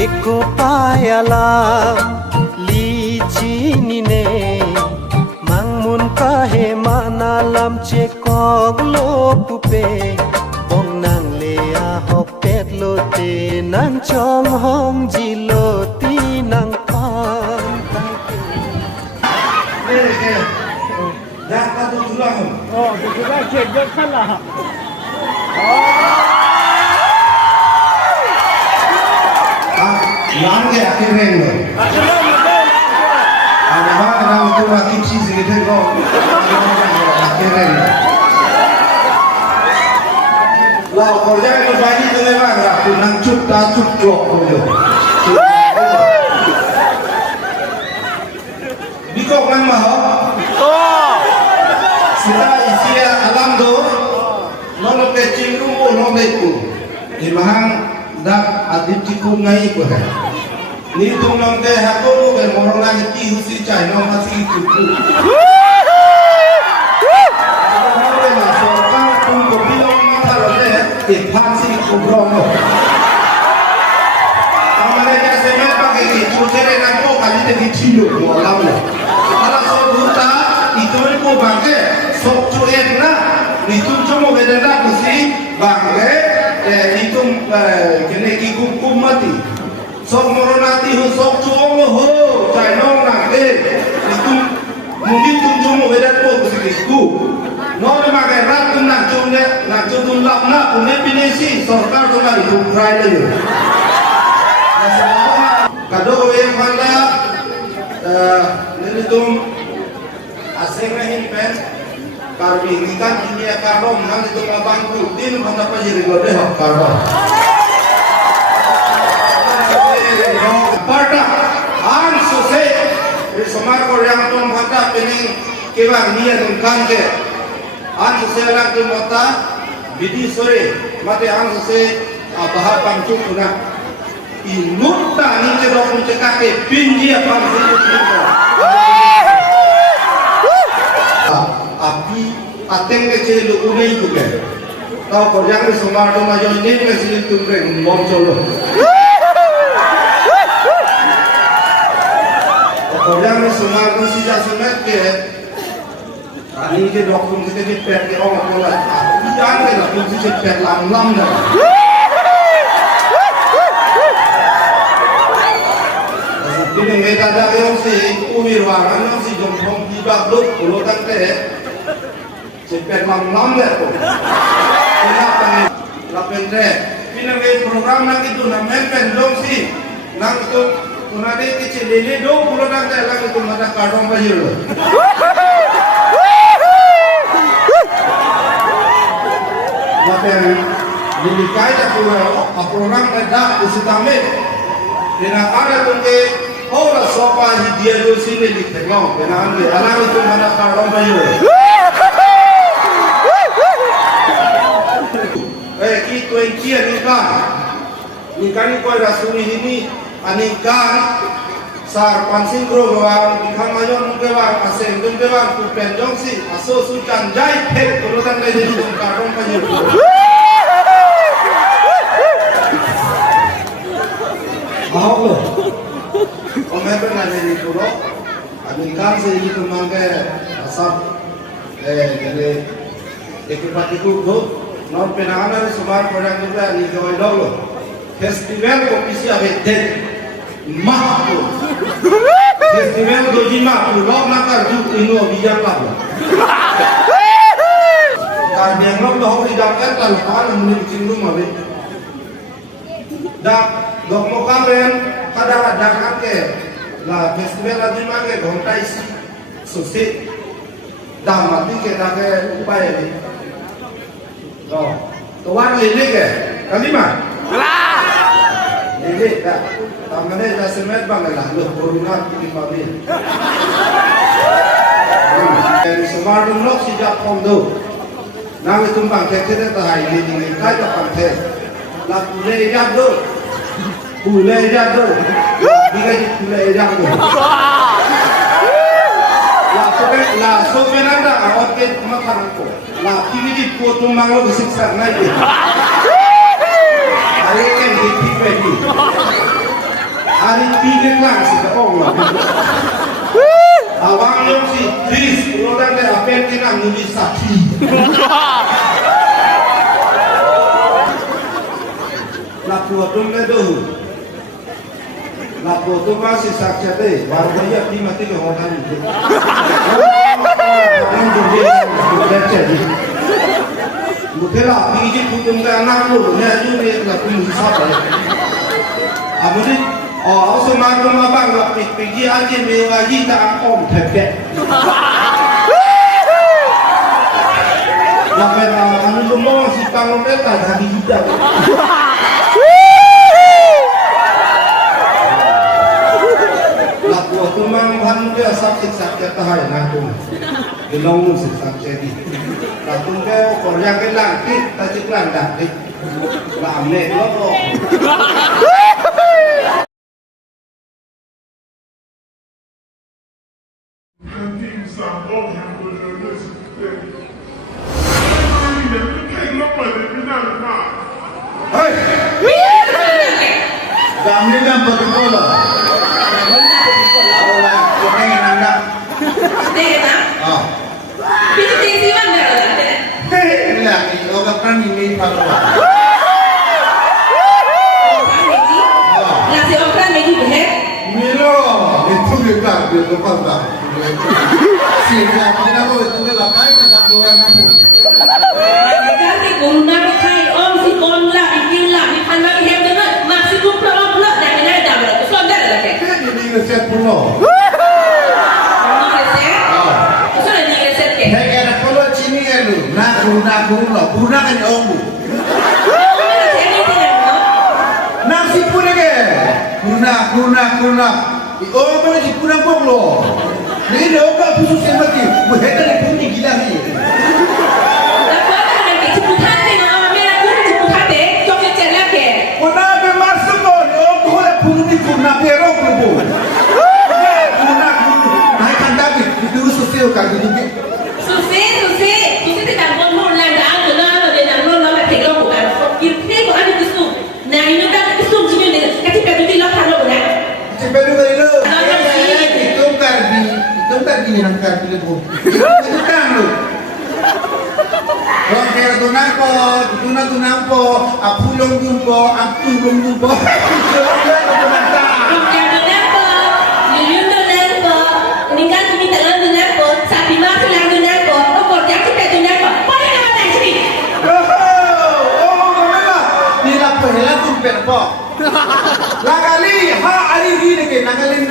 Echo payalam licini ne mangmun kahe manalam cekok lo pupe bong nang lea hok pet lo te nang chong hong jilo ti nang pan dah kata tulang. Oh, kita cek jok salah. Lang ke akhirnya lo. Ada mana itu lagi cheese gitu kok. Akhirnya. Lau kerja itu bagi tu memang aku nang cut dah cut jok tu. Bikok kan mah. Sila isia alam do. Nono kecing rumbo nono itu. Imahang dak adit cikung ngai ko hai. Ni tung nong ke hakoro ke morona ke ti husi chai nong hasi kuku. Ada ma sorka tung ko bilong mata role ke phansi kubrong. Amane ja semet pake ki chukere na ko kali te ki chilo mo lamle. Ala so buta itoi ko bangke sok chuet na ni tung chomo vedenda kusi bangke itung kene ki kum mati sok moronati ho sok chuong ho chai nong nang de itung mungkin tung chomo vedat po kusi ku no le ma ke rat tung nang chung lap na pune pinesi sarkar to na itung try le yo kado we panda nini tum aseng rahin pen karbi nikan ini akarom nang itu mabang din banda pajiri gode hok karbo parta an sose samar ko yang tum banda pening kewa niya tum kange an sose lang tum mata bidi sore mate an sose bahar pangchuk kuna inutta ni ke ro pun cekake pinjia pangchuk api ateng ke celu unai tu ke tau ko yang ni somar do ma yo ni me silin tu ke mom cholo ko yang ni somar do si ja sumet ke ani ke dokun ke pet ke ong ko la yang ke la tu si pet lam na ini meta da yo si umir waran yo si jom thong di bak lu lo tang te cepet mam le ko kenapa ni lapen re pina me program nak itu na men pen dong si nang itu unade ke chelele do lo tang te lang itu mata kadong ba yo lapen ni kai ta program da usitame dina ada tungke ora sopa dia do sini di tengok benar ni alam itu mana kadang bayu ki tuan kia ni kan ko rasuli ini anikan sar pansing gro bawang ikan mayon ke bawang aseng dun ke bawang tu penjong si aso sucan jai pek urutan lagi di kadang bayu mau lo Omer pernah jadi puro, Amerika sih itu mangke asap, jadi ekipati kudo, non penangan dari semua produk juga ni kau dulu, festival kopi siapa dek, mah tu, festival doji mah tu, log nakar juk ino bijak lah, karena yang log dah di dapat lalu kan mungkin cinggung apa, dak dok mau kalian kadang-kadang ke la festival lagi mage ghonta isi sose dam mati ke dage upaya ni to wan lele ke kalima lele da tamane da semet bangala lo corona ni mabe en semar dum lok si jak pondo nang tumbang ke ke ta hai ni kai ta panthe la pule ya do Pulai jatuh, tiga pulai jatuh. La sopen ada awak ke makan ko. La kini di potong manglo kesiksa naik. Hari ini di tipe di. Hari pinggir lang si kaong lah. Abang yang si Chris, kalau dah ada apa yang kena mudi saksi. Lapor tu nggak tu. Lapor tu masih saksi deh. Baru dia pergi mati ke orang itu. Orang tu dia baca ni. Mungkin lah pergi putum ke anak lu, ni aja ni nak pergi siapa? Abu ni, oh semua rumah bang lah pergi aja ni aja tak om terkait. Sampai anu rumah si panggung mereka dah hidup. Laku tu memang dia sakit tahai nantung, gelong sakit jadi. Laku dia korang ke langit, tak ceklan dah. Lame loh. Nanti sambung yang benar-benar seperti ini dia kayak lupa dia bilang nak. Hei, kami kan betul lah. Orang pengen anak. Stena. Ah, Pintu tinggi mana lah? hei, lagi orang kan ini pakai. Nasi orang lagi ber. Milo, itu juga dia lupa tak. Sehingga kita boleh tu lah, kai tak boleh nampu. Mereka ni guru nak kai om si kon lah, ikin lah, ni pandang hem dengan masih kumpul om pula dah kena dah berapa? Suam dah lah ke? Ini resep pulau. Ni reset. So ni reset ke? Hei, ada pulau sini kan lu. Nak guru lah, guna kan om. Nasi pun ke? Guna. Oh, mana si guna pun lo. Ni dia orang khusus seperti, mereka ni punya gila ni. Guna bermasuk pun, oh tu lah punya guna perok pun. Guna, naikkan lagi, itu sosial kan gitu. Susi tidak boleh lah dah aku nak dia nak nak nak tengok bukan. Kita ni bukan itu su. Nah ini tak itu su cuma ni. Ketika tu dia lakukan bukan. Cepat dulu lo. Itu karbi yang karbi lebu. Itu kan lo. Oke, tu nampo, apulong jumpo, apulong jumpo. Nakali, ha ali gini ke, nakalin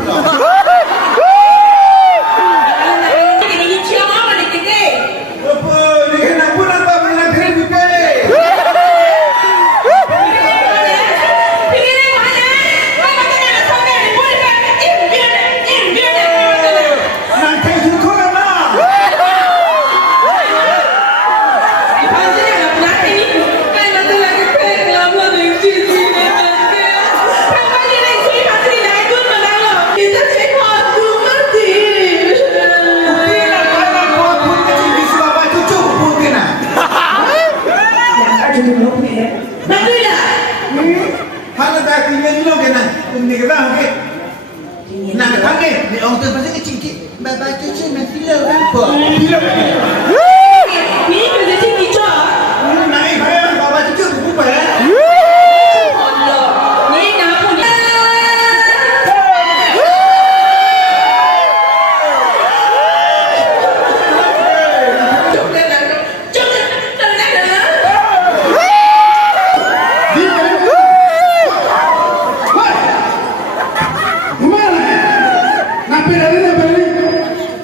pulau.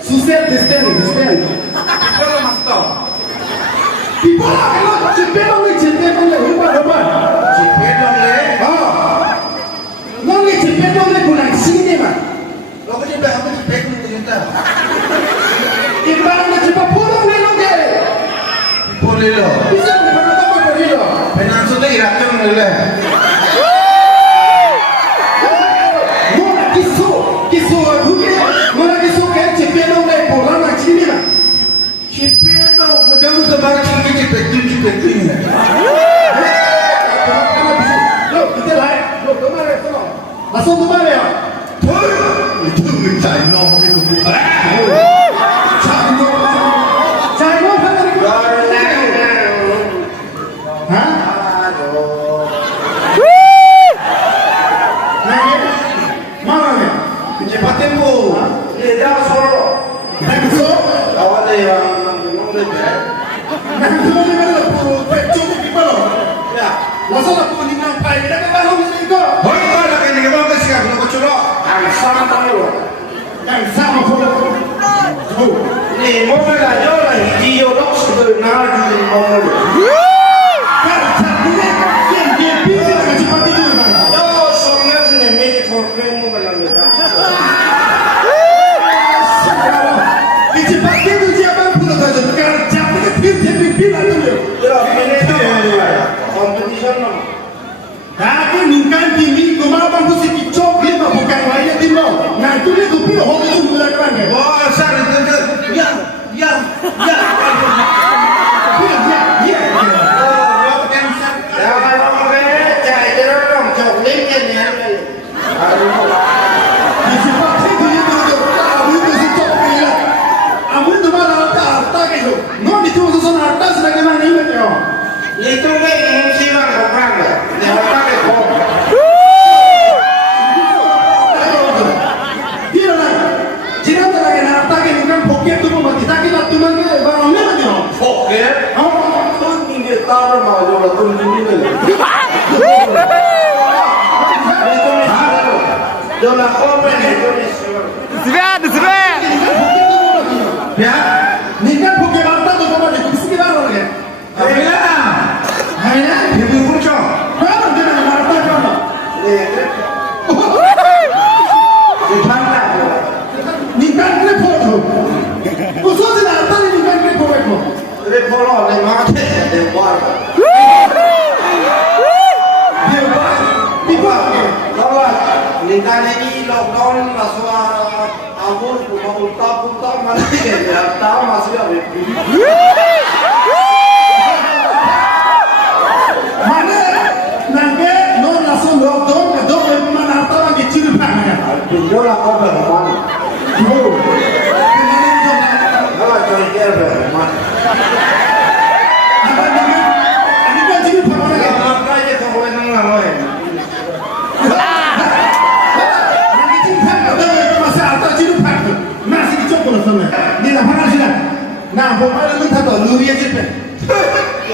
Suset, distance. Asal tu mana ya? Itu mencari nom itu bukan. Cari nom kan tadi? Hah? Nangis? Mana ni? Cepat tempo. Dia soro. Nangis so? Awak dia yang nom dia. Nangis so ni mana pun pecah ni kalau. Ya. Masalah pun ni nampai kita kan baru ni ko. Hoi kau nak ni kau kasi kau nak curo. Ang sama tayo. Yang sama pun. Oh. Ni mo na yo la hiyo lok sa na di mo na. Kan cakap ni dia pilih nak cepat itu kan. Yo so nga ni me for friend mo ba lang ito. Cepat itu siapa pun tak tahu. Kan cakap ni pilih tu. Yo ini tu competition no. Tapi ningkan tinggi kemana pun si kicok dia bukan wajah timur. Nah tu dia tu pilih orang itu bukan kan? Oh sar itu ya. Ya. Itu kan mesti bang orang lah. Dia orang ke kau. Poker? Tu ni dia taruh malu lah tu ni ni. Itu ni taruh. Dolar komen itu ni. Ya, ni kan bukan bantah tu kau ni kusi kita orang ni. Ayah. Ayah, Ibu muncul. kau dia nak bantah kau. Di mana? Ni kan report tu. Usah dia bantah ni kan report tu. Report ni mati dia buat. Dia buat, dia buat. Kawan, lintasan ini lockdown masuk abur putar mana dia tahu masih ada. Mana nanti non langsung lockdown, kedok yang mana harta lagi ciri mana? Pinjol apa berman? Oh, Kalau cari dia berman. apa ni? Ini kan ciri mana? Makanya kau boleh nangis. Nanti ciri mana? Ada masih harta ciri mana? Nasi kicok pun sama. Ni dah mana sih? Nah, pokoknya lu tak tahu, lu dia ciri.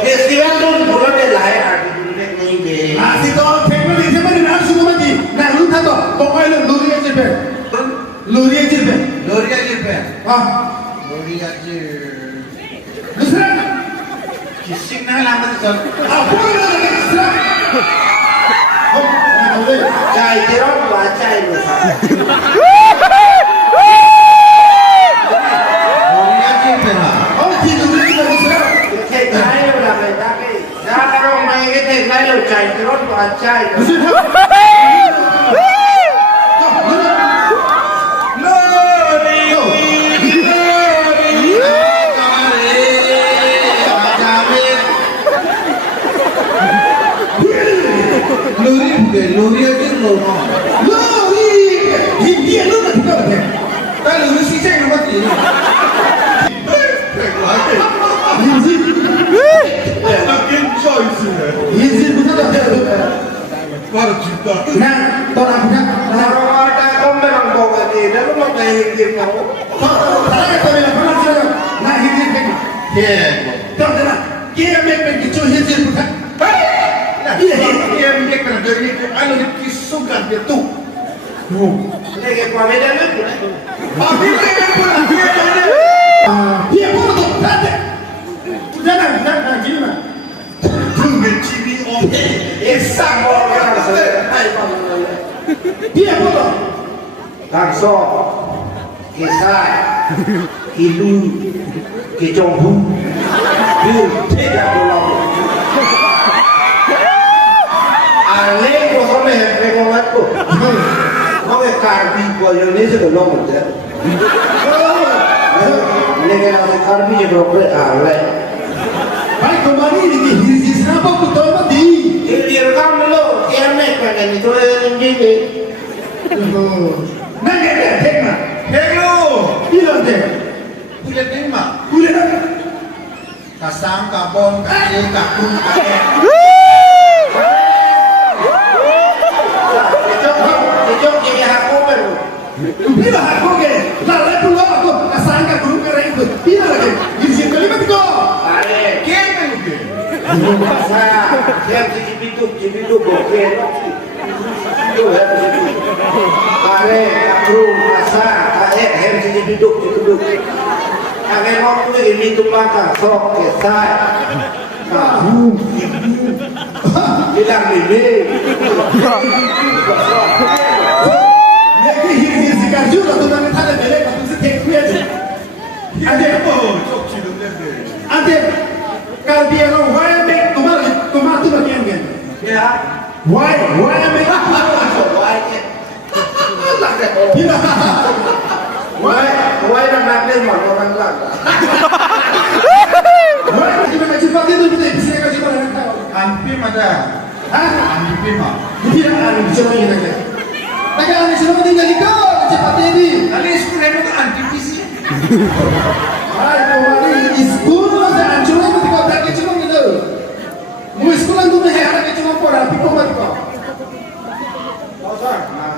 Festival tu bukan dia lain ada dunia ni deh. Nasi tu family siapa ni nasi semua mati. Nah, lu tak tahu, pokoknya lu dia ciri. Lu dia ciri. Lori aja pe. Ah, Lori aja. lu serang. Kisik nak lama tu. Apa yang lu serang? Oh, boleh. Cai teror baca ini. Lori aja pe lah. Oh, tidur dulu kita serang. Cai cai berapa tapi. Jangan orang main kita lalu cai teror baca itu. Lori aja lorong. Lori, Hindi lu nak buka apa? Kalau lu sih cek nama dia. Hindi, Makin choice ni. Hindi buka apa? Baru cinta. Nah, tolak buka. Nah, Orang ada kau memang kau ni. Dah lu nak ingin kau. tolak kita bilang pernah saya. Nah, Hindi kan. Yeah. Tolak nak. Kira memang kita Hindi buka. Iya, dia mikir kerana dia ni, anu ni kisukan dia tu. Lagi apa beda ni? Apa beda pula? Dia pun tu, tak. Jangan gini mah. Tunggu ciri om. Esam orang saya. Hai bang. Dia pun tu. Takso, kisah, kilu, kicombu, dia tidak pulau. Alih kau sama dengan aku. Kau karbi kau yang ni sudah lama je. Lepas aku karbi je berapa alih. Baik kembali lagi. Hindi kenapa aku tahu mati. Dia rekam dulu, kiamat pada ni tu yang jadi. 나게 택마. Hello. 이런데 Kulit ni mak. 우리는 Kasang kabong kaki kakung kaki. Kejok jadi aku baru. bila hakoge lalai pulau aku kasangka guru keren itu bila lagi izin kalimat itu. Are, kena ke? Masa siap jadi pintu bokeh. Itu ya begitu. Are, kakru masa hem jadi pintu duduk. Agen waktu ini tu belakang sok kesai. Bilang ini. Lagi hir sikar juga tu nanti ada bela tu si tek kuya je. Ade Cok cium deh. ade kalau dia orang why make tomar tu bagian kan. Ya. Why make bila Why nak nak deh mau orang lang. why kita cepat itu bisa kasih pada nak tahu. Ampi ada. Ampi mah. Dia ada bicara ini lagi. Naga ni semua tinggal di kau cepat ini. Kali sekolah itu anti visi. Hai kau school masa anjuran mesti kau tak kecil gitu. Mu sekolah tu mesti ada kecil pora, pipo mati kau.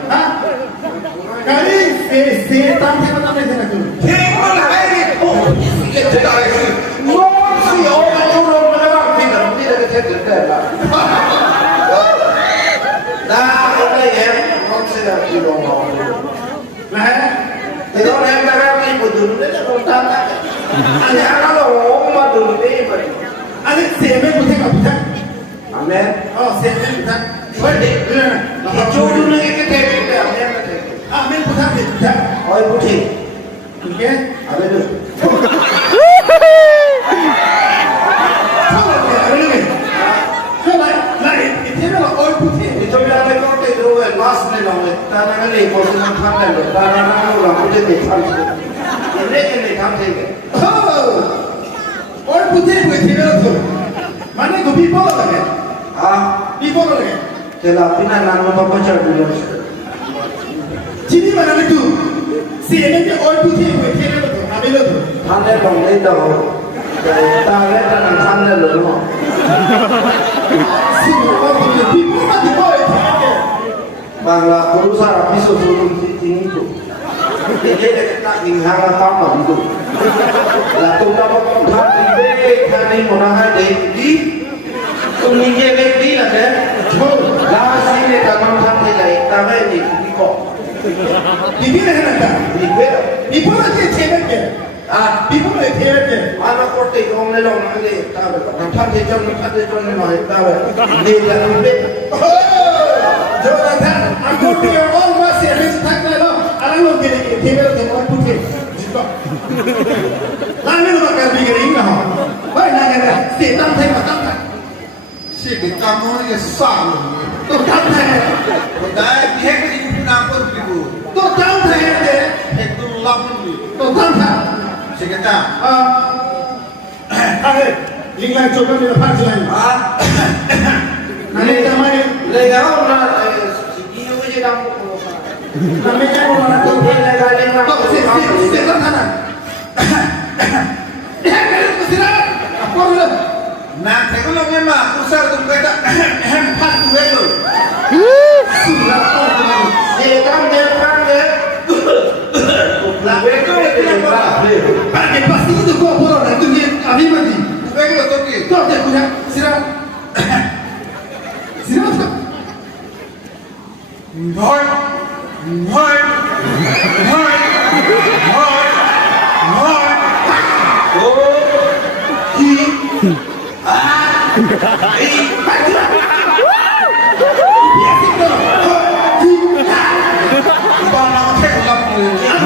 Hah? Kali tam macam mana tu? Tengok lah ini. Oh, kita dah ini. Mau si orang turun melawat tinggal tidak kecil lah. Dah boleh ya. Mau saya turun mau. Nah, Itu orang yang ni bodoh ni dah kontak. Ada kalau orang bodoh ni beri. ada sebe mesti kau bisa. Amen. Oh, sebe bisa. Boleh. Jodoh ni kita kita amen. Amin bisa bisa. Oh, putih. Okay? Ada tu. Coba, lain itu adalah oil putih. Itu bila mereka tu mas ni orang tanah ni posisi mana tu tanah orang putih ni kami. Ini kami tu. Oh, oil putih putih itu. Mana tu people lagi? People lagi. Kalau pina nama apa cakap dulu. Jadi mana itu? Si ini oil putih putih itu. Ambil itu. Anda dong ni dah. Tahu tanah tanah dulu. Si oil putih people mati oil. Bangla berusaha rapi sebelum sini tu. Jadi kita ingin tahu itu. Lalu dapat kontak ini kami menahai di Tunggil di ada. Dah sini tanam sampai lagi tahu ni kiko. Di mana hendak? Di mana? People lagi cewek ke? People lagi cewek ke? Anak kote kong ni long ni tahu. Nampak dia ni mana tahu. Ni lalu ni. Jonathan, aku punya orang masih ada cetak lagi. Orang lu gini cewek tu oil putih. Jika. Lalu lu bakal bikin ini lah. Wah, nak si tam tak. Si kamu ni sah. Tu tam tak. Dah pihak ni pun apa tu? Tu tam tak ada. Itu lapan ni. Tu tam tak. Si kata. Ada. Linglang coba di depan selain. Nanti kemana? Lega orang segi apa je dah. Nanti kemana orang tu? Lega lega. Si tam sana. Dia kena kusirah. Apa dia? Nah, tengok memang pusar tu kata empat tu itu. Sudah tahu dengan. Dia lah betul itu yang apa? Pakai pasti itu kau bodoh dan tu dia ahli mandi. Betul tu ni. Kau dia punya sirah. Sirah tu. Hoi. Oh.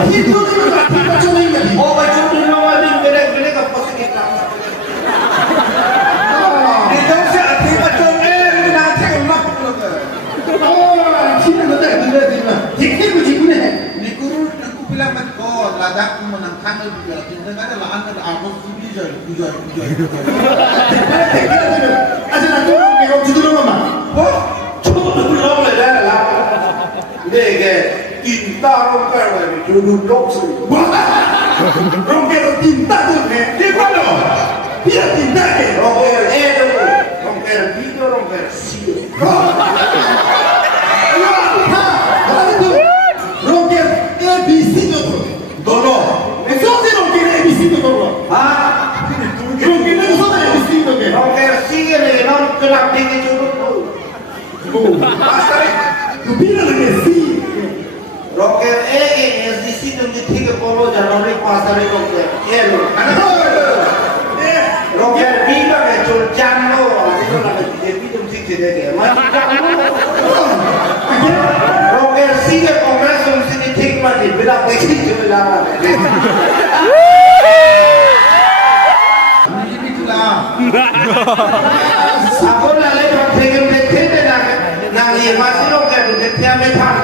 Itu macam ni. Oh, macam tu nama dia beda apa sikit lah. Dia tahu siapa macam ni nak cakap mak pula. Oh, sini ada dia. Tikit begitu ni. Ni guru aku bilang mat ko ladak menang kanal juga. Kita ada lahan ada arus bujar. Aja nak orang yang judul nama. Oh, cukup dulu lah. Deh, cinta orang kaya lagi jodoh dok sih. Orang kaya cinta tuh Di mana? dia cinta Orang kaya dulu, orang kaya video, orang kaya sih. Rocker ABC tuh. Dono. Eso sih rocker ABC tuh tuh. Ah, Rocker itu sama ABC tuh kan. orang kaya sih ni, orang kelap tinggi jodoh. Pasal Tuh bilang lagi sih. rocker SDC tu di tiga puluh Januari pasal rocker. Yelo. Rocker bila ke Jordan lo, itu nak jadi tu mesti jadi. Rocker sih ke kongres mesti di tiga mati. Bila pergi jualan. Ini tu lah. Aku nak lihat pergi pergi nak lihat masih rocker tu diaไม่ทัน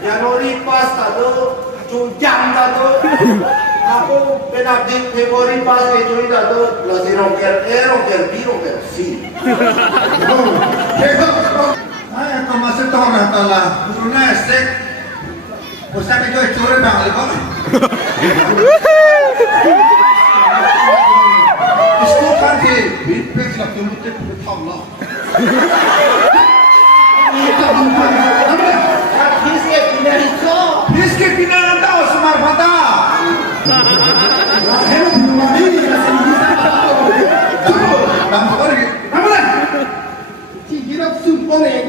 Januari pas tado, jam tado, aku benabdin Februari pas itu tado, lagi rocker B, rocker C. Ay, como se torna tala, una sec, pues sabe yo chore bang lego. Isco kan ke bit pe la tumute thamla. इसके बिना नंदा उसमार फटा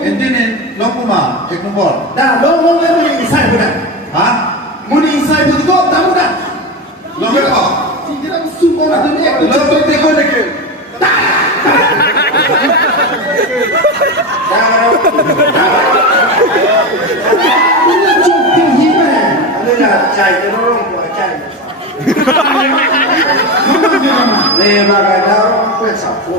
Entinin, lopuma, ek nombor. Dah, lo muni insai bukan? Hah? Muni insai bukan kau tahu tak? Lopur apa? Kira sumpah nak ni ek. Lopur teko deke. Ini cukup himan. Ada lah, cai orang tua cai. Leva kadang orang kuat sapu.